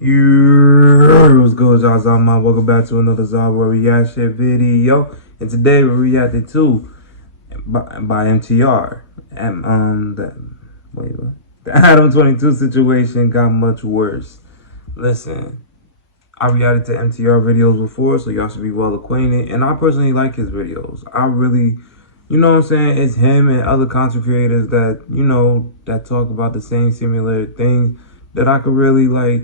What's good, y'all? Zama. Welcome back to another zahier reaction video. And today we're reacting to by MTR. And the Adam22 situation got much worse. Listen, I reacted to MTR videos before, so y'all should be well acquainted. And I personally like his videos. I really, you know what I'm saying? It's him and other content creators that, you know, that talk about the same similar things that I could really like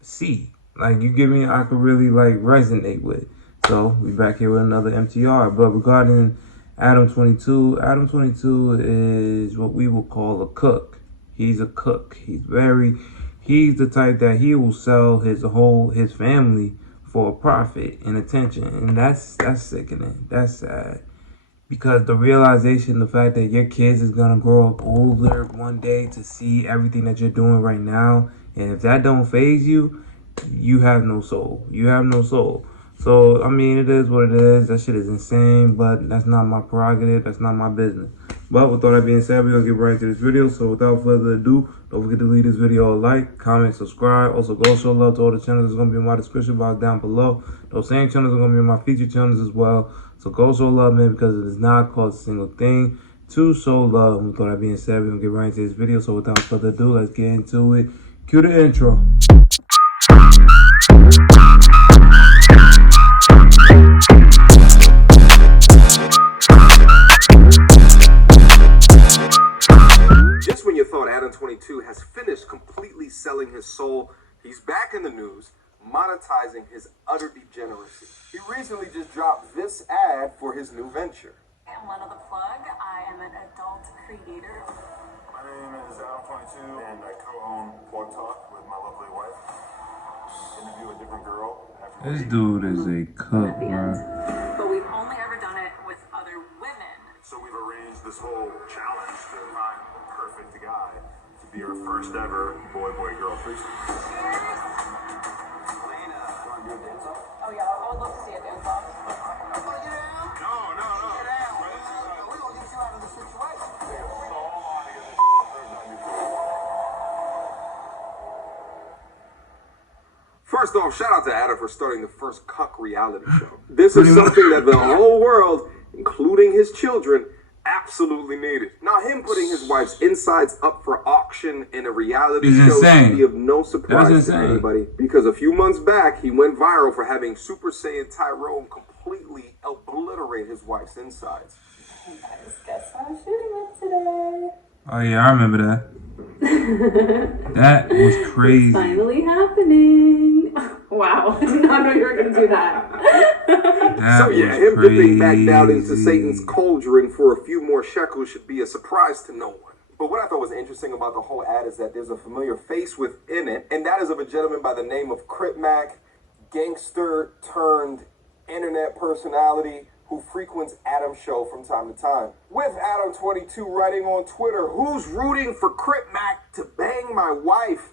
see. Like, you get me? I could really like resonate with. So we back here with another MTR. But regarding Adam22 is what we would call a cook. He's a cook. He's the type that he will sell his family for a profit and attention. And that's sickening. That's sad. Because the realization, the fact that your kids is gonna grow up older one day to see everything that you're doing right now, and if that don't faze you, you have no soul. You have no soul. So, I mean, it is what it is. That shit is insane, but that's not my prerogative. That's not my business. But with all that being said, we're gonna get right into this video. So without further ado, don't forget to leave this video a like, comment, subscribe. Also, go show love to all the channels that's gonna be in my description box down below. Those same channels are gonna be in my featured channels as well. So go show love, man, because it does not cost a single thing to show love. With all that being said, we're gonna get right into this video. So without further ado, let's get into it. Cue the intro. Just when you thought Adam22 has finished completely selling his soul, he's back in the news, monetizing his utter degeneracy. He recently just dropped this ad for his new venture. I'm one of the plug. I am an adult creator. My name is Adam22, and I co-own Plug Talk with my lovely wife. Interview a different girl. This dude is a cook, bro. But we've only ever done it with other women. So we've arranged this whole challenge to find the perfect guy to be our first ever boy-boy-girl threesome. Oh yeah, I would love to see a dance off. No. We're gonna get you out of the situation. First off, shout out to Adam for starting the first cuck reality show. This is something that the whole world, including his children, absolutely needed. Now, him putting his wife's insides up for auction in a reality show should be of no surprise to anybody, because a few months back, he went viral for having Super Saiyan Tyrone completely obliterate his wife's insides. Guys, guess what I'm shooting with today? Oh yeah, I remember that. That was crazy. Finally happening. Wow, I did not know you were going to do that. So yeah, him dipping back down into Satan's cauldron for a few more shekels should be a surprise to no one. But what I thought was interesting about the whole ad is that there's a familiar face within it, and that is of a gentleman by the name of Crip Mac, gangster turned internet personality who frequents Adam's show from time to time. With Adam22 writing on Twitter, "Who's rooting for Crip Mac to bang my wife?"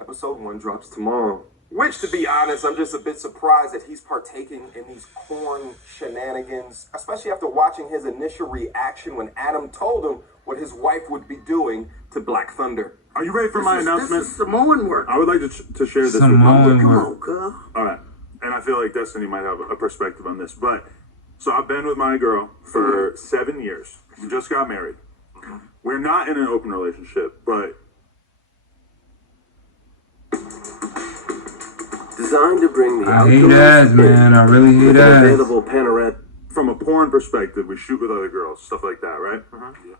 Episode 1 drops tomorrow. Which, to be honest, I'm just a bit surprised that he's partaking in these corn shenanigans, especially after watching his initial reaction when Adam told him what his wife would be doing to Black Thunder. Are you ready for my announcement? This is Samoan work. I would like to share this with you. Come on, cuz. All right. And I feel like Destiny might have a perspective on this. But, so I've been with my girl for 7 years. We just got married. We're not in an open relationship, but... Designed to bring the I hate ads, man. I really hate ads. Available panoramic. From a porn perspective, we shoot with other girls, stuff like that, right? Yeah.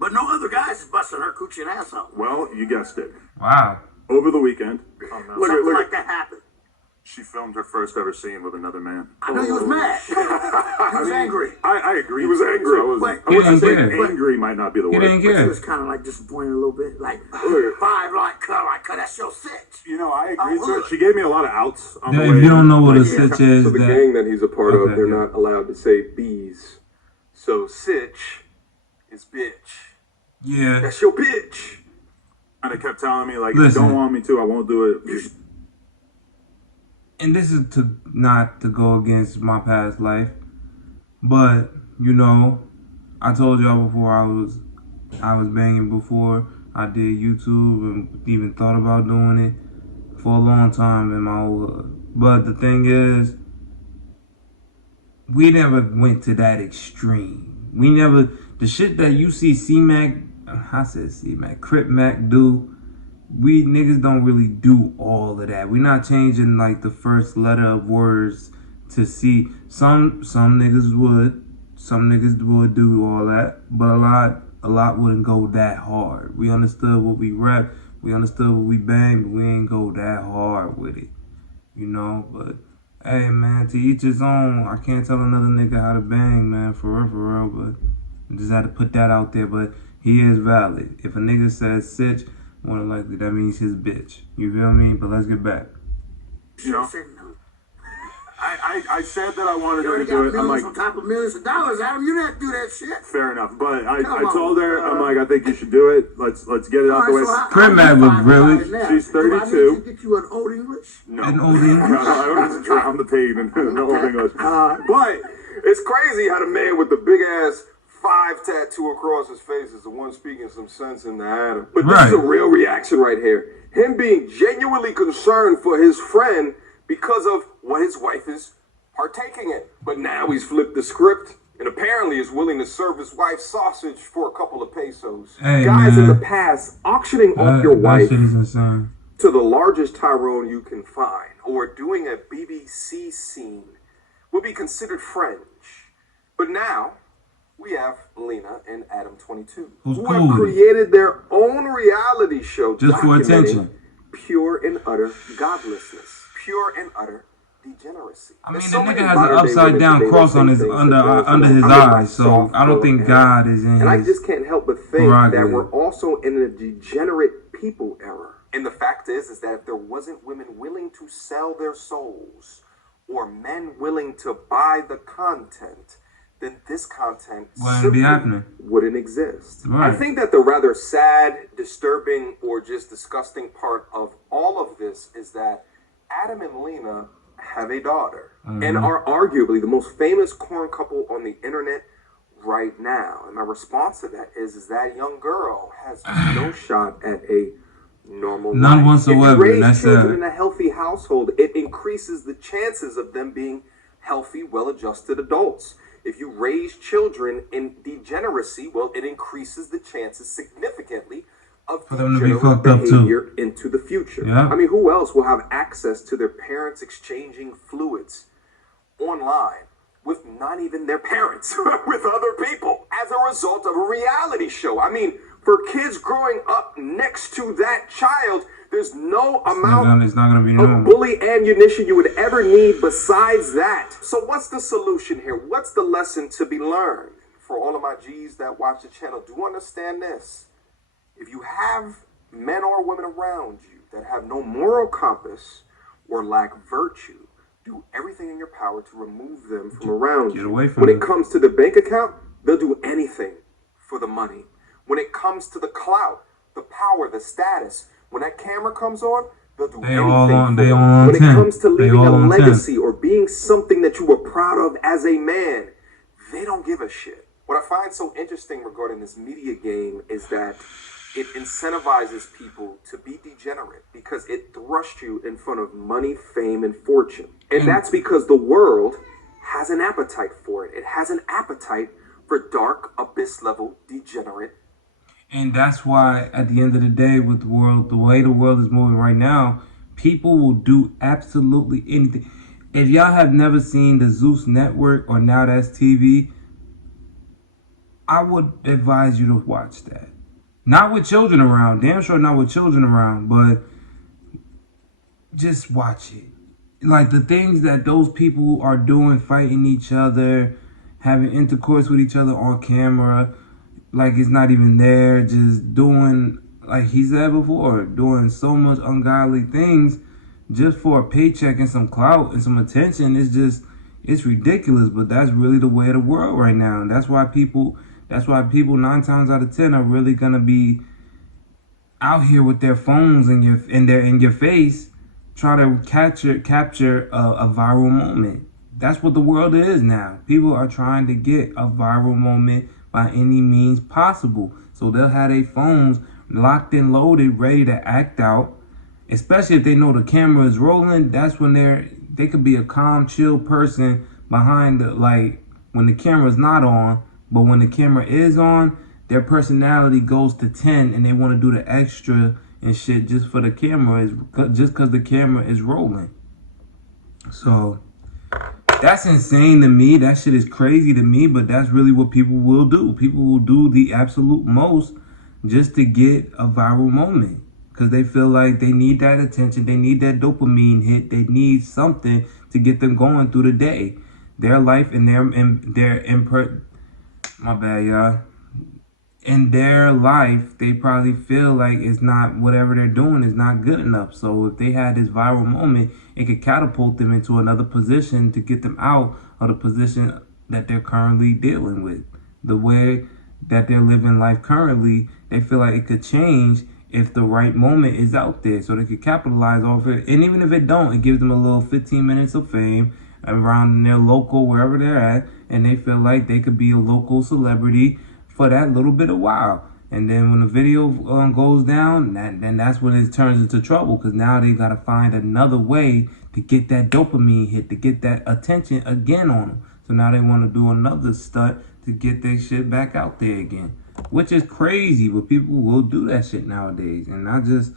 But no other guys is busting her coochie and ass out. Well, you guessed it. Wow. Over the weekend, Something like that happened. she filmed her first ever scene with another man. I know he was mad. He was angry. I agree. He was angry. I wasn't saying angry might not be the word. didn't But care. he was kind of like disappointed a little bit. Like, cut, that's your sitch. You know, I agree to it. She gave me a lot of outs on the If way. you don't know what a sitch is, So the gang that he's a part of, they're not allowed to say bees. So sitch is bitch. Yeah. That's your bitch. And they kept telling me, like, Listen. you don't want me to, I won't do it. And this is not to go against my past life, but you know, I told y'all before I was banging before I did YouTube and even thought about doing it. for a long time in my old hood. But the thing is, we never went to that extreme. We never, the shit that you see Crip Mac do, we niggas don't really do all of that. We're not changing like the first letter of words to see. Some niggas would. Some niggas would do all that. But a lot wouldn't go that hard. We understood what we rap. We understood what we bang, but we ain't go that hard with it. You know, but hey man, to each his own. I can't tell another nigga how to bang, man, for real, but I just had to put that out there. But he is valid. If a nigga says sitch, more than likely that means his bitch. You feel me? But let's get back. You know, I said that I wanted her to do it. I'm like, on top of millions of dollars, Adam. You didn't do that shit. fair enough. But I told her, I'm like, I think you should do it. Let's get it out the way. Crip Mac was really. She's 32. Do I need to get you an old English? No. An old English? No, I don't need to drown the pain in no old English. But it's crazy how the man with the big ass 5 tattoo across his face is the one speaking some sense into Adam. But this is a real reaction right here. Him being genuinely concerned for his friend because of what his wife is partaking in. But now he's flipped the script and apparently is willing to serve his wife sausage for a couple of pesos. Hey, guys man. in the past auctioning off your wife That shit is insane. to the largest Tyrone you can find, or doing a BBC scene would be considered French. But now we have Lena and Adam22, Who's who cool have with it. created their own reality show Just for documenting attention. pure and utter godlessness, pure and utter degeneracy. I mean, There's the so many nigga has an modern day upside women down today cross that on say his things under such as, under his "I'm in my eyes, so soft I don't think girl God era." is in And I his. just can't help but think prerogative. that we're also in a degenerate people era. And the fact is that if there wasn't women willing to sell their souls or men willing to buy the content, then this content Wouldn't simply be happening. wouldn't exist. Right. I think that the rather sad, disturbing, or just disgusting part of all of this is that Adam and Lena have a daughter and are arguably the most famous corn couple on the internet right now. And my response to that is that young girl has no shot at a normal None life. whatsoever, If you that's raise children sad. in a healthy household, it increases the chances of them being healthy, well-adjusted adults. If you raise children in degeneracy, well, it increases the chances significantly of For them to be degenerate fucked up, too. behavior into the future. Yeah. I mean, who else will have access to their parents exchanging fluids online with not even their parents, with other people, as a result of a reality show? I mean, for kids growing up next to that child, there's no amount It's not gonna be of normal. bully ammunition you would ever need besides that. So what's the solution here? What's the lesson to be learned? For all of my G's that watch the channel, do understand this. If you have men or women around you that have no moral compass or lack virtue, do everything in your power to remove them from around Get you. away from When them. it comes to the bank account, they'll do anything for the money. When it comes to the clout, the power, the status, when that camera comes on, they'll do They anything all on- for they it. all on When it 10. comes to They leaving all a on 10. legacy or being something that you were proud of as a man, they don't give a shit. What I find so interesting regarding this media game is that it incentivizes people to be degenerate because it thrusts you in front of money, fame, and fortune. And that's because the world has an appetite for it. It has an appetite for dark, abyss-level, degenerate. And that's why, at the end of the day, with the world, the way the world is moving right now, people will do absolutely anything. If y'all have never seen the Zeus Network or Now That's TV, I would advise you to watch that. Not with children around, damn sure not with children around, but just watch it. Like the things that those people are doing, fighting each other, having intercourse with each other on camera, like it's not even there, just doing, like he said before, doing so much ungodly things just for a paycheck and some clout and some attention. It's ridiculous, but that's really the way of the world right now. And that's why people 9 times out of 10 are really gonna be out here with their phones in your face, trying to capture a viral moment. That's what the world is now. People are trying to get a viral moment by any means possible. So they'll have their phones locked and loaded, ready to act out especially if they know the camera is rolling, that's when they could be a calm, chill person behind the, like, when the camera's not on, but when the camera is on, their personality goes to 10 and they want to do the extra and shit just for the camera, just because the camera is rolling. So that's insane to me. That shit is crazy to me, but that's really what people will do. People will do the absolute most just to get a viral moment, because they feel like they need that attention. They need that dopamine hit. They need something to get them going through the day. Their life and my bad, y'all. In their life, they probably feel like it's not, whatever they're doing is not good enough. So if they had this viral moment, it could catapult them into another position to get them out of the position that they're currently dealing with. The way that they're living life currently, they feel like it could change if the right moment is out there, so they could capitalize off it. And even if it don't, it gives them a little 15 minutes of fame around their local, wherever they're at, and they feel like they could be a local celebrity for that little bit of while. And then when the video goes down, then that's when it turns into trouble, because now they got to find another way to get that dopamine hit, to get that attention again on them. So now they want to do another stunt to get their shit back out there again, which is crazy, but people will do that shit nowadays. And I just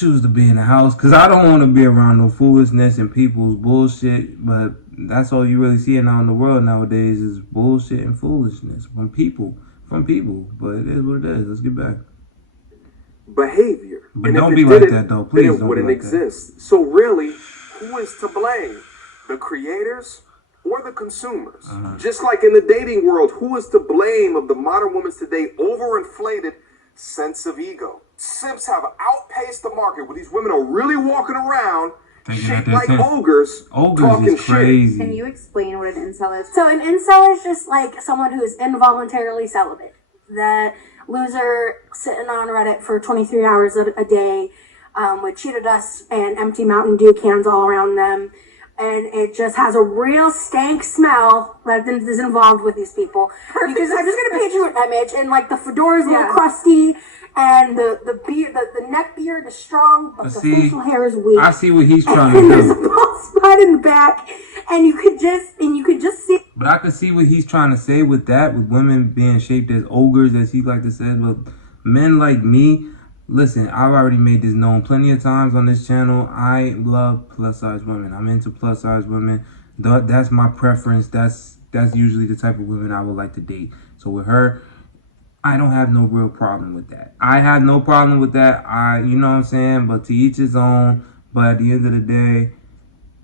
choose to be in the house because I don't want to be around no foolishness and people's bullshit. But that's all you really see now in the world nowadays is bullshit and foolishness from people. But it is what it is. Let's get back. Behavior. But don't be like that, though. Please don't be like that. It wouldn't exist. So really, who is to blame? The creators or the consumers? Just like in the dating world, who is to blame of the modern woman's today overinflated sense of ego? Simps have outpaced the market, where these women are really walking around shaped like ogres talking is crazy. shit. Can you explain what an incel is? So an incel is just like someone who is involuntarily celibate. That loser sitting on Reddit for 23 hours a day with Cheetah dust and empty Mountain Dew cans all around them. And it just has a real stank smell that is involved with these people. Because I'm just gonna paint you an image, and like the fedora's a little crusty, and the beard, the neck beard is strong, but the facial hair is weak. I see what he's trying to and do. there's a bald spot in the back, and you could just see. But I could see what he's trying to say with that, with women being shaped as ogres, as he like to say. But men like me, listen, I've already made this known plenty of times on this channel. I love plus size women. I'm into plus size women. That's my preference. That's usually the type of women I would like to date. So with her, I don't have no real problem with that. I have no problem with that. You know what I'm saying? But to each his own. But at the end of the day,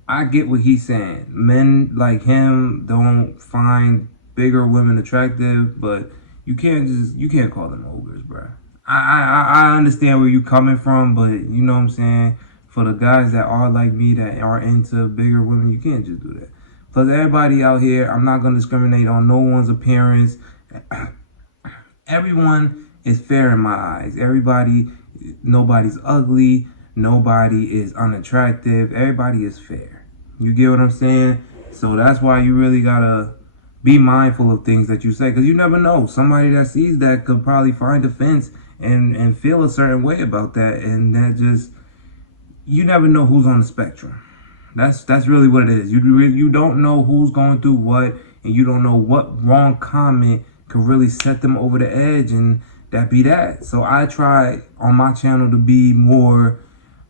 I get what he's saying. Men like him don't find bigger women attractive, but you can't call them ogres, bruh. I understand where you coming from, but you know what I'm saying? For the guys that are like me, that are into bigger women, you can't just do that. Plus, everybody out here, I'm not going to discriminate on no one's appearance. Everyone is fair in my eyes. Nobody's ugly. Nobody is unattractive. Everybody is fair. You get what I'm saying? So that's why you really got to be mindful of things that you say, because you never know. Somebody that sees that could probably find offense and feel a certain way about that, and that just, you never know who's on the spectrum. That's really what it is. You don't know who's going through what, and you don't know what wrong comment could really set them over the edge, and that be that. So I try on my channel to be more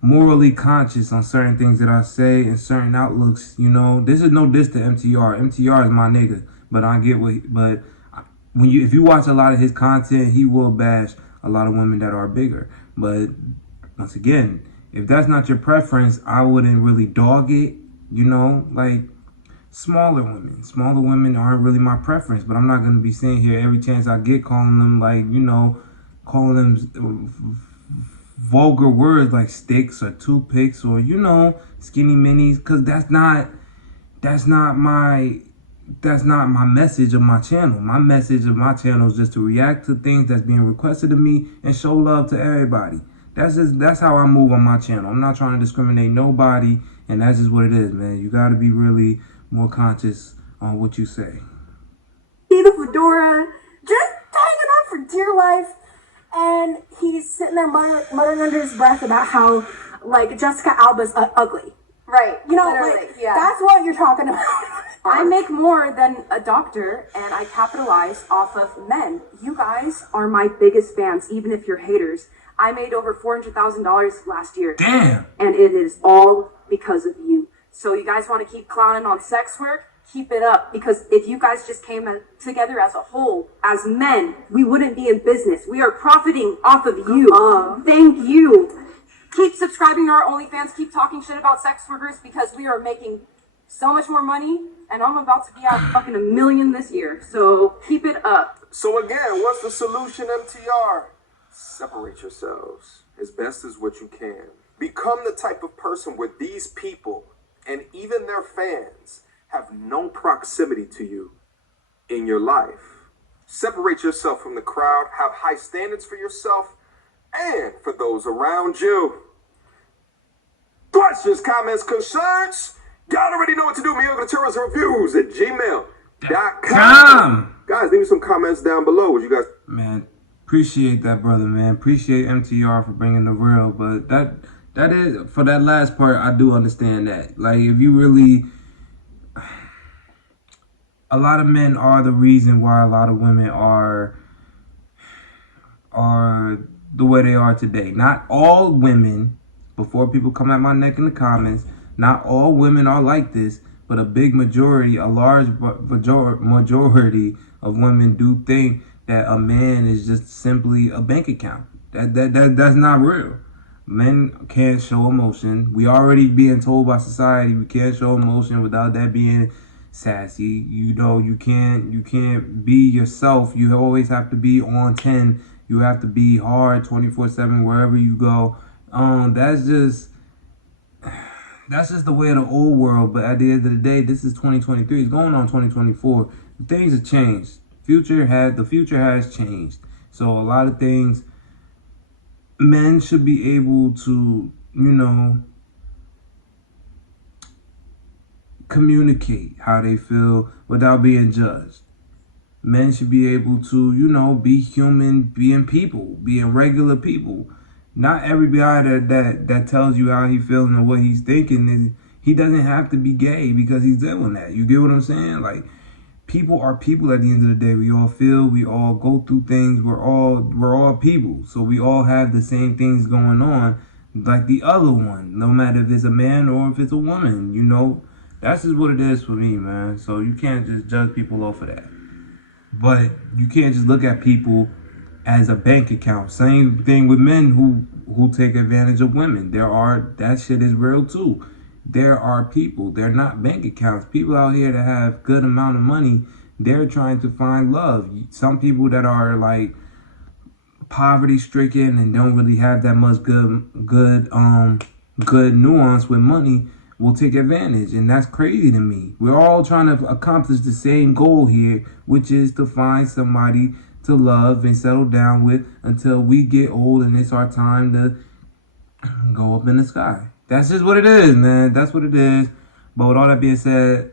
morally conscious on certain things that I say and certain outlooks. You know, this is no diss to MTR. MTR is my nigga, but I get if you watch a lot of his content, he will bash a lot of women that are bigger. But once again, if that's not your preference, I wouldn't really dog it. You know, like smaller women aren't really my preference, but I'm not going to be sitting here every chance I get calling them, like, you know, calling them vulgar words like sticks or toothpicks or, you know, skinny minis, because that's not my message of my channel. My message of my channel is just to react to things that's being requested of me and show love to everybody. That's how I move on my channel. I'm not trying to discriminate nobody, and that's just what it is, man. You got to be really more conscious on what you say. See the fedora, just hanging on for dear life, And he's sitting there muttering under his breath about how, like, Jessica Alba's ugly. Right. You know, Literally, like, yeah. that's what you're talking about. I make more than a doctor, and I capitalize off of men. You guys are my biggest fans, even if you're haters. I made over $400,000 last year. Damn. And it is all because of you. So you guys want to keep clowning on sex work? Keep it up, because if you guys just came together as a whole, as men, we wouldn't be in business. We are profiting off of you. Thank you. Keep subscribing to our OnlyFans. Keep talking shit about sex workers, because we are making so much more money, and I'm about to be at fucking $1 million this year. So keep it up. So again, what's the solution, MTR? Separate yourselves as best as what you can. Become the type of person where these people and even their fans have no proximity to you in your life. Separate yourself from the crowd, have high standards for yourself and for those around you. Questions, comments, concerns? Y'all already know what to do. MediocreTerrorismReviews@gmail.com. Guys, leave me some comments down below. What you guys... Man, appreciate that, brother, man. Appreciate MTR for bringing the real, but that is, for that last part, I do understand that. Like, if you really... A lot of men are the reason why a lot of women are the way they are today. Not all women, before people come at my neck in the comments, not all women are like this, but a big majority, a large majority of women do think that a man is just simply a bank account. That's not real. Men can't show emotion. We already being told by society we can't show emotion without that being sassy. You know, you can't be yourself. You always have to be on 10. You have to be hard 24/7 wherever you go. That's just the way of the old world. But at the end of the day, this is 2023. It's going on 2024. Things have changed. The future has changed. So a lot of things, men should be able to, communicate how they feel without being judged. Men should be able to, be human, being people, being regular people. Not everybody that tells you how he feeling or what he's thinking, he doesn't have to be gay because he's doing that. You get what I'm saying? Like, people are people at the end of the day. We all feel, we all go through things. We're all people. So we all have the same things going on like the other one, no matter if it's a man or if it's a woman, That's just what it is for me, man. So you can't just judge people off of that. But you can't just look at people as a bank account. Same thing with men who take advantage of women. That shit is real too. There are people, they're not bank accounts. People out here that have good amount of money, they're trying to find love. Some people that are like poverty stricken and don't really have that much good nuance with money will take advantage, and that's crazy to me. We're all trying to accomplish the same goal here, which is to find somebody to love and settle down with until we get old and it's our time to go up in the sky. That's just what it is, man. That's what it is. But with all that being said,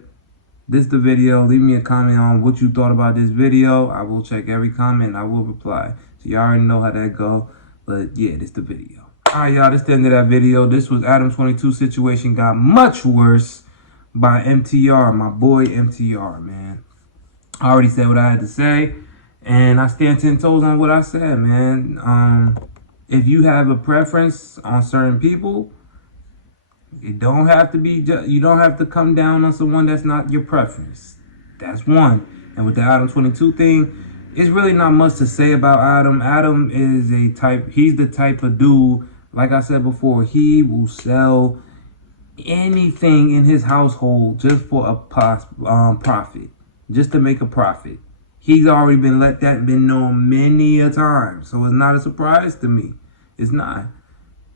this is the video. Leave me a comment on what you thought about this video. I will check every comment and I will reply. So y'all already know how that go. But yeah, this is the video. Alright, y'all, this is the end of that video. This was Adam22 Situation Got Much Worse by MTR, my boy MTR, man. I already said what I had to say, and I stand 10 toes on what I said, man. If you have a preference on certain people, you don't have to come down on someone that's not your preference. That's one. And with the Adam22 thing, it's really not much to say about Adam. Adam is he's the type of dude, like I said before, he will sell anything in his household just for a profit, just to make a profit. He's already been known many a time, so it's not a surprise to me. It's not.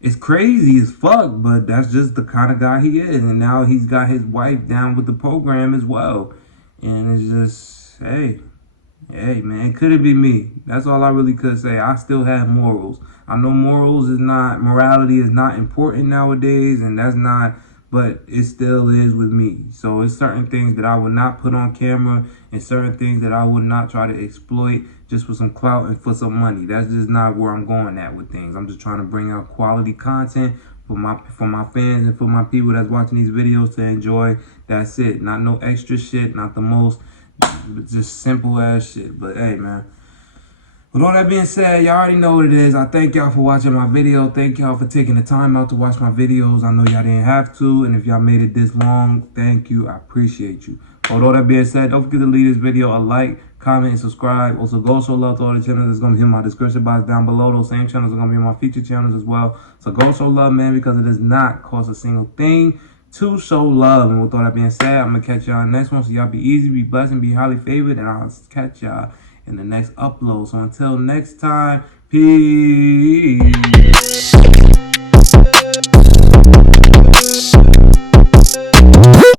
It's crazy as fuck, but that's just the kind of guy he is. And now he's got his wife down with the program as well. And it's just, hey, man, could it be me? That's all I really could say. I still have morals. I know morality is not important nowadays, and that's not but it still is with me. So it's certain things that I would not put on camera and certain things that I would not try to exploit just for some clout and for some money. That's just not where I'm going at with things. I'm just trying to bring out quality content for my fans and for my people that's watching these videos to enjoy. That's it. Not no extra shit, not the most, just simple ass shit. But hey, man. With all that being said, y'all already know what it is. I thank y'all for watching my video. Thank y'all for taking the time out to watch my videos. I know y'all didn't have to, and if y'all made it this long, thank you. I appreciate you. With all that being said, don't forget to leave this video a like, comment, and subscribe. Also, go show love to all the channels that's going to be in my description box down below. Those same channels are going to be in my feature channels as well. So go show love, man, because it does not cost a single thing to show love. And with all that being said, I'm going to catch y'all next one. So y'all be easy, be blessed, and be highly favored. And I'll catch y'all in the next upload. So until next time, peace.